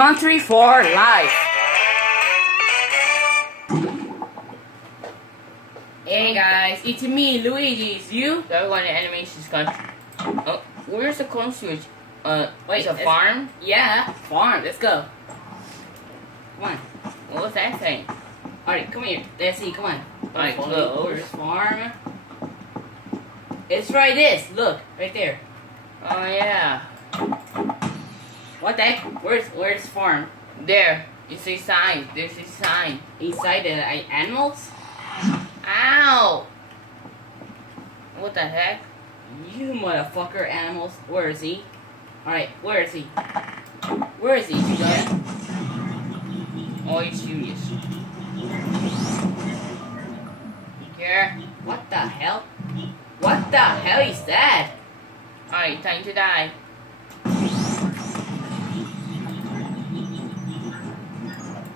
Country for life. Hey guys, it's me, Luigi. It's you? They're going to animations country. Oh, where's the corn switch? Wait, it's a it's- farm? Yeah, farm. Let's go. Come on. What was that thing? Alright, come here. Let's see. Come on. Alright, Follow me. close. Where's farm? It's right this. Look, right there. Oh yeah. What the heck? Where's farm? There. It's a sign. There's a sign. Inside the animals? Ow! What the heck? You motherfucker animals. Where is he? Alright, where is he? Where is he? You going? Oh, you're serious. Here. What the hell? What the hell is that? Alright, time to die.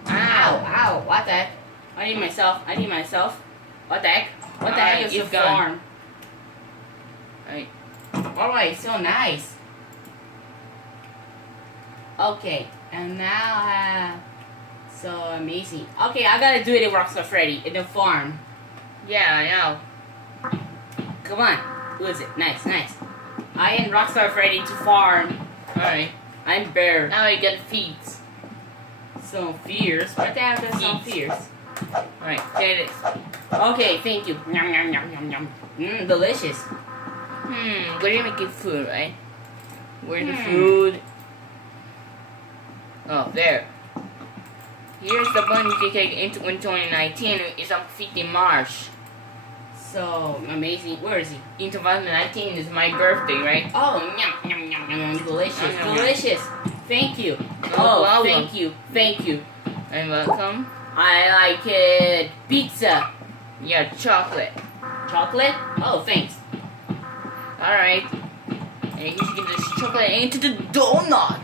Ow, ow, what the heck? I need myself. What the heck? What the heck Alright, is the you've gone. farm? Alright. Alright, so nice. Okay, and now, so amazing. Okay, I gotta do it in Rockstar Freddy, in the farm. Yeah, I know. Come on, who is it? Nice, nice. I am Rockstar Freddy to farm. Alright. I'm Bear. Now you get feet. Some fears. What the hell is some fears? Alright, get it. Okay, thank you. Yum, yum, yum, yum, yum. Mmm, delicious. We're gonna make it food, right? Where's the food? Oh, there. Here's the bun you can take into 2019. It's on 50 March. So amazing. Where is he? In 2019 is my birthday, right? Oh, yum, yum, yum, yum, yum. Delicious, Yum, yum, yum. delicious. Thank you. No Oh, problem. thank you, thank you. And welcome. I like it. Pizza. Yeah, chocolate. Chocolate? Oh, thanks. Alright. And you can get this chocolate into the donut.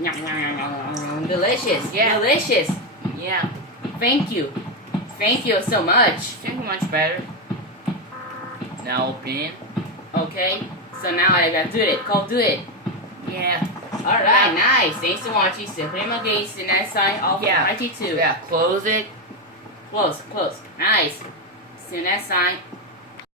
Yum, yum, yum, yum, yum. Delicious. Yeah. Delicious. Yeah. Thank you. Thank you so much. Think much better. Now open. Okay. So now I gotta do it. Go do it. Yeah. Alright, nice. Thanks for watching. Supreme Gates and that sign off Yeah. 92. Yeah, close it. Close, close. Nice. See that sign.